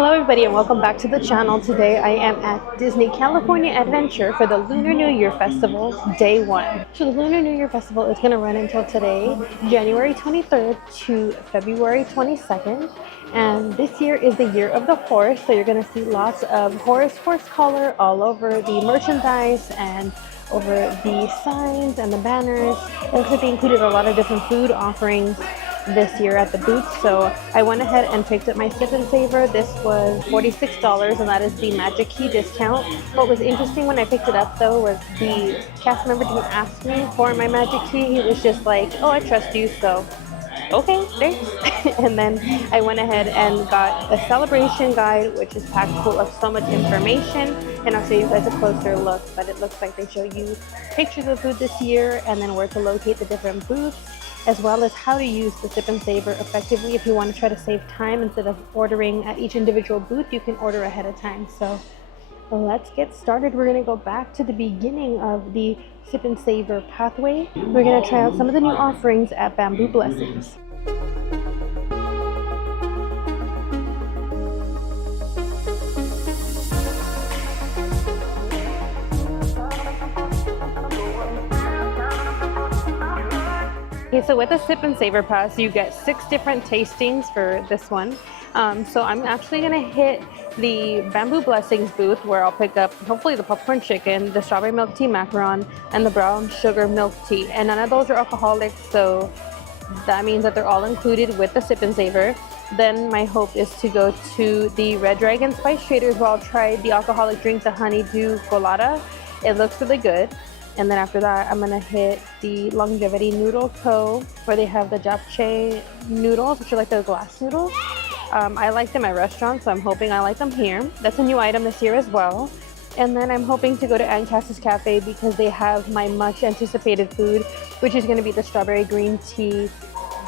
Hello everybody and welcome back to the channel. Today I am at Disney California Adventure for the Lunar New Year Festival, day 1. So the Lunar New Year Festival is going to run until today, January 23rd to February 22nd. And this year is the year of the horse, so you're going to see lots of horse color all over the merchandise and over the signs and the banners. It looks like they included a lot of different food offerings this year at the booth, so I went ahead and picked up my Sip and Savor. This was $46 and that is the Magic Key discount. What was interesting when I picked it up though was the cast member didn't ask me for my Magic Key. He was just like, oh, I trust you, so okay, thanks. And then I went ahead and got a celebration guide, which is packed full of so much information, and I'll show you guys a closer look. But it looks like they show you pictures of food this year and then where to locate the different booths, as well as how to use the Sip and Savor effectively. If you want to try to save time, instead of ordering at each individual booth, you can order ahead of time. So let's get started. We're going to go back to the beginning of the Sip and Savor pathway. We're going to try out some of the new offerings at Bamboo Blessings. Okay, so with the Sip and Savor Pass, you get 6 different tastings for this one. So I'm actually going to hit the Bamboo Blessings booth where I'll pick up hopefully the popcorn chicken, the strawberry milk tea macaron, and the brown sugar milk tea. And none of those are alcoholic, so that means that they're all included with the Sip and Savor. Then my hope is to go to the Red Dragon Spice Traders where I'll try the alcoholic drink, the Honeydew Colada. It looks really good. And then after that, I'm going to hit the Longevity Noodle Co. where they have the japchae noodles, which are like the glass noodles. I like them at restaurants, so I'm hoping I like them here. That's a new item this year as well. And then I'm hoping to go to Aunt Cass's Cafe because they have my much anticipated food, which is going to be the strawberry green tea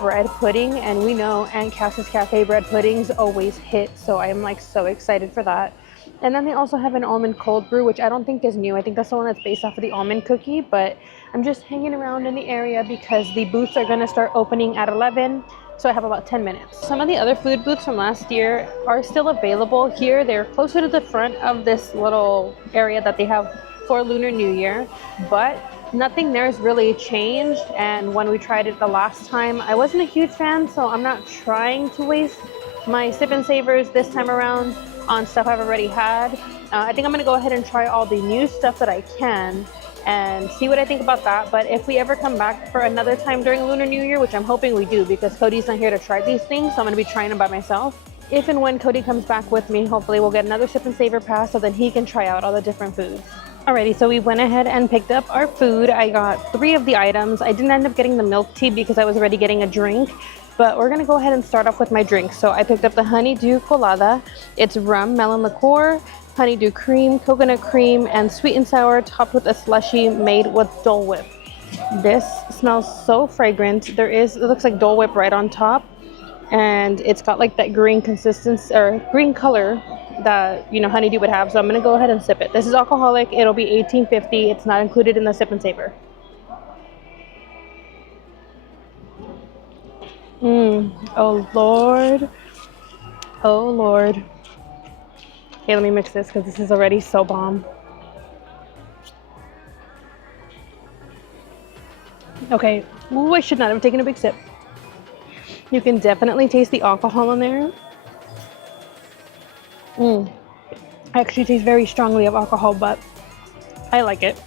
bread pudding. And we know Aunt Cass's Cafe bread puddings always hit, so I am like so excited for that. And then they also have an almond cold brew, which I don't think is new. I think that's the one that's based off of the almond cookie, but I'm just hanging around in the area because the booths are going to start opening at 11, so I have about 10 minutes. Some of the other food booths from last year are still available here. They're closer to the front of this little area that they have for Lunar New Year, but nothing there has really changed. And when we tried it the last time, I wasn't a huge fan, so I'm not trying to waste my Sip and Savors this time around on stuff I've already had. I think I'm gonna go ahead and try all the new stuff that I can and see what I think about that. But if we ever come back for another time during Lunar New Year, which I'm hoping we do because Cody's not here to try these things, so I'm gonna be trying them by myself. If and when Cody comes back with me, hopefully we'll get another Sip and Savor pass so then he can try out all the different foods. Alrighty, so we went ahead and picked up our food. I got 3 of the items. I didn't end up getting the milk tea because I was already getting a drink. But we're going to go ahead and start off with my drink. So I picked up the Honeydew Colada. It's rum, melon liqueur, honeydew cream, coconut cream, and sweet and sour topped with a slushie made with Dole Whip. This smells so fragrant. It looks like Dole Whip right on top. And it's got like that green consistency or green color that, you know, honeydew would have. So I'm going to go ahead and sip it. This is alcoholic. It'll be $18.50. It's not included in the Sip and Savor. Oh Lord. Oh Lord. Okay, let me mix this because this is already so bomb. Okay. Ooh, I should not have taken a big sip. You can definitely taste the alcohol in there. I actually taste very strongly of alcohol, but I like it.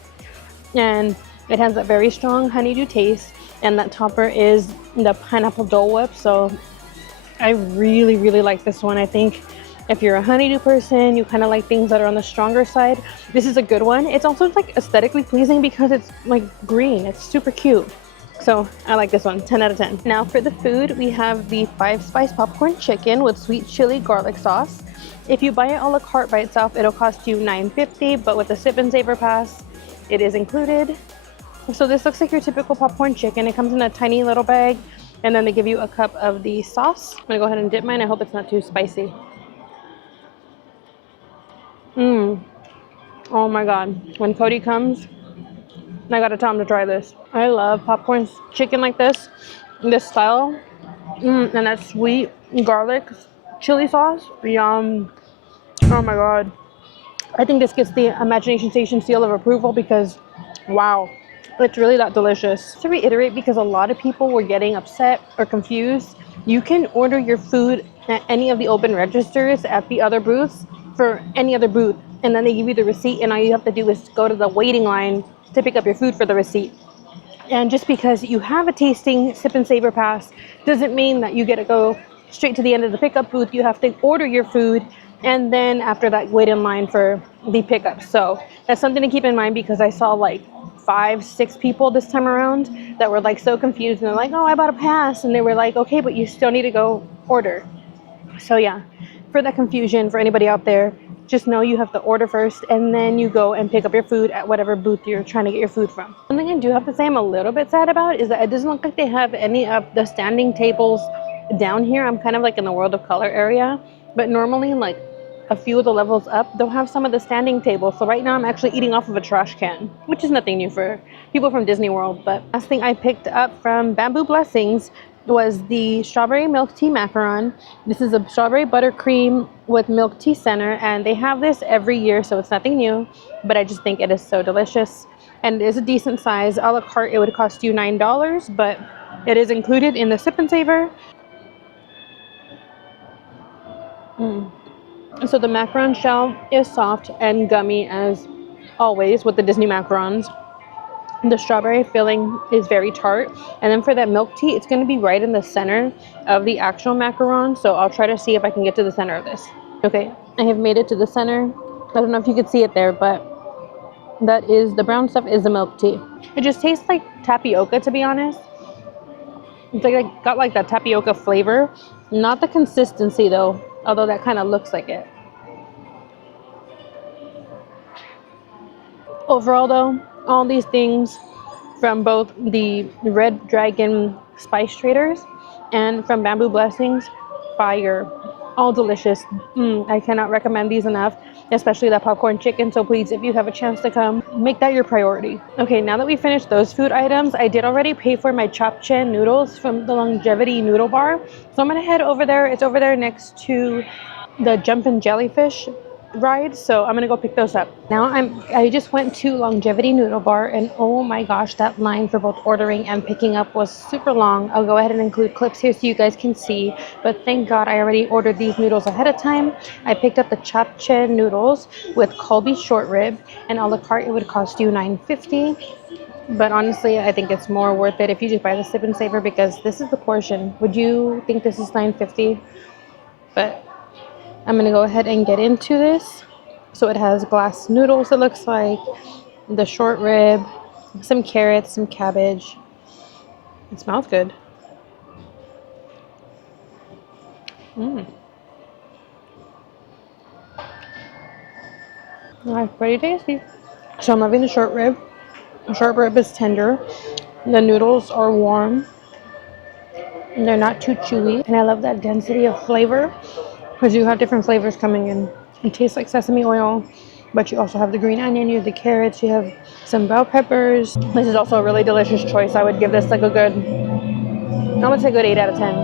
And it has that very strong honeydew taste. And that topper is the pineapple Dole Whip, so I really, really like this one. I think if you're a honeydew person, you kind of like things that are on the stronger side, this is a good one. It's also like aesthetically pleasing because it's like green. It's super cute. So I like this one, 10 out of 10. Now for the food, we have the 5-spice popcorn chicken with sweet chili garlic sauce. If you buy it a la carte by itself, it'll cost you $9.50, but with the Sip and Savor pass, it is included. So this looks like your typical popcorn chicken. It comes in a tiny little bag, and then they give you a cup of the sauce. I'm gonna go ahead and dip mine. I hope it's not too spicy. Oh my God. When Cody comes, I gotta tell him to try this. I love popcorn chicken like this style. And that sweet garlic chili sauce. Yum. Oh my god. I think this gets the Imagination Station seal of approval because, wow, it's really that delicious. To reiterate, because a lot of people were getting upset or confused, you can order your food at any of the open registers at the other booths for any other booth, and then they give you the receipt, and all you have to do is go to the waiting line to pick up your food for the receipt. And just because you have a tasting sip and savor pass doesn't mean that you get to go straight to the end of the pickup booth. You have to order your food and then after that wait in line for the pickup. So that's something to keep in mind because I saw like 5-6 people this time around that were like so confused and they're like, oh, I bought a pass, and they were like, okay, but you still need to go order. So yeah, for that confusion, for anybody out there, just know you have to order first and then you go and pick up your food at whatever booth you're trying to get your food from. One thing I do have to say I'm a little bit sad about is that it doesn't look like they have any of the standing tables down here. I'm kind of like in the World of Color area, but normally like a few of the levels up, they'll have some of the standing tables. So right now I'm actually eating off of a trash can, which is nothing new for people from Disney World. But last thing I picked up from Bamboo Blessings was the strawberry milk tea macaron. This is a strawberry buttercream with milk tea center, and they have this every year, so it's nothing new, but I just think it is so delicious. And it is a decent size. A la carte, it would cost you $9, but it is included in the sip and savor. So the macaron shell is soft and gummy as always with the Disney macarons. The strawberry filling is very tart, and then for that milk tea, it's going to be right in the center of the actual macaron. So I'll try to see if I can get to the center of this. Okay, I have made it to the center. I don't know if you could see it there, but that is the brown stuff is the milk tea. It just tastes like tapioca, to be honest. It's like I got like that tapioca flavor, not the consistency though, although that kind of looks like it. Overall though, all these things from both the Red Dragon Spice Traders and from Bamboo Blessings, fire, all delicious. I cannot recommend these enough, especially that popcorn chicken. So please, if you have a chance to come, make that your priority. Okay, now that we finished those food items, I did already pay for my Chapchen noodles from the Longevity Noodle Bar. So I'm gonna head over there. It's over there next to the Jumpin' Jellyfish ride, so I'm gonna go pick those up. Now I just went to Longevity Noodle Bar, and oh my gosh, that line for both ordering and picking up was super long. I'll go ahead and include clips here so you guys can see, but thank God I already ordered these noodles ahead of time. I picked up the Chapchen noodles with Colby short rib, and a la carte it would cost you $9.50. But honestly, I think it's more worth it if you just buy the sip and savor because this is the portion. Would you think this is $9.50? But I'm gonna go ahead and get into this. So it has glass noodles, it looks like, the short rib, some carrots, some cabbage. It smells good. That's pretty tasty. So I'm loving the short rib. The short rib is tender. The noodles are warm. And they're not too chewy. And I love that density of flavor, because you have different flavors coming in. It tastes like sesame oil, but you also have the green onion, you have the carrots, you have some bell peppers. This is also a really delicious choice. I would give this like a good, I would say a good 8 out of 10.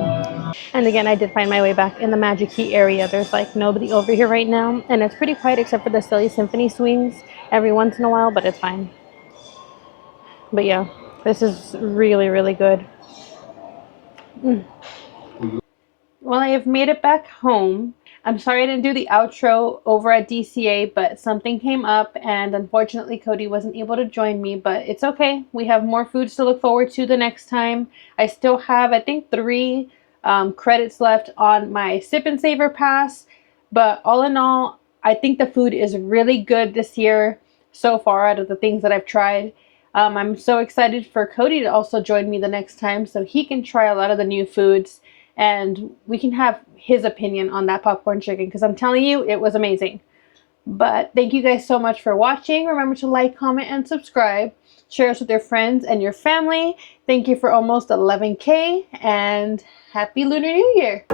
And again, I did find my way back in the Magic Key area. There's like nobody over here right now, and it's pretty quiet except for the silly symphony swings every once in a while, but it's fine. But yeah, this is really, really good. Well, I have made it back home. I'm sorry I didn't do the outro over at DCA, but something came up and unfortunately Cody wasn't able to join me, but it's okay. We have more foods to look forward to the next time. I still have, I think, 3 credits left on my Sip and Savor Pass, but all in all, I think the food is really good this year so far out of the things that I've tried. I'm so excited for Cody to also join me the next time so he can try a lot of the new foods and we can have his opinion on that popcorn chicken, because I'm telling you, it was amazing. But thank you guys so much for watching. Remember to like, comment, and subscribe. Share us with your friends and your family. Thank you for almost 11K, and happy Lunar New Year!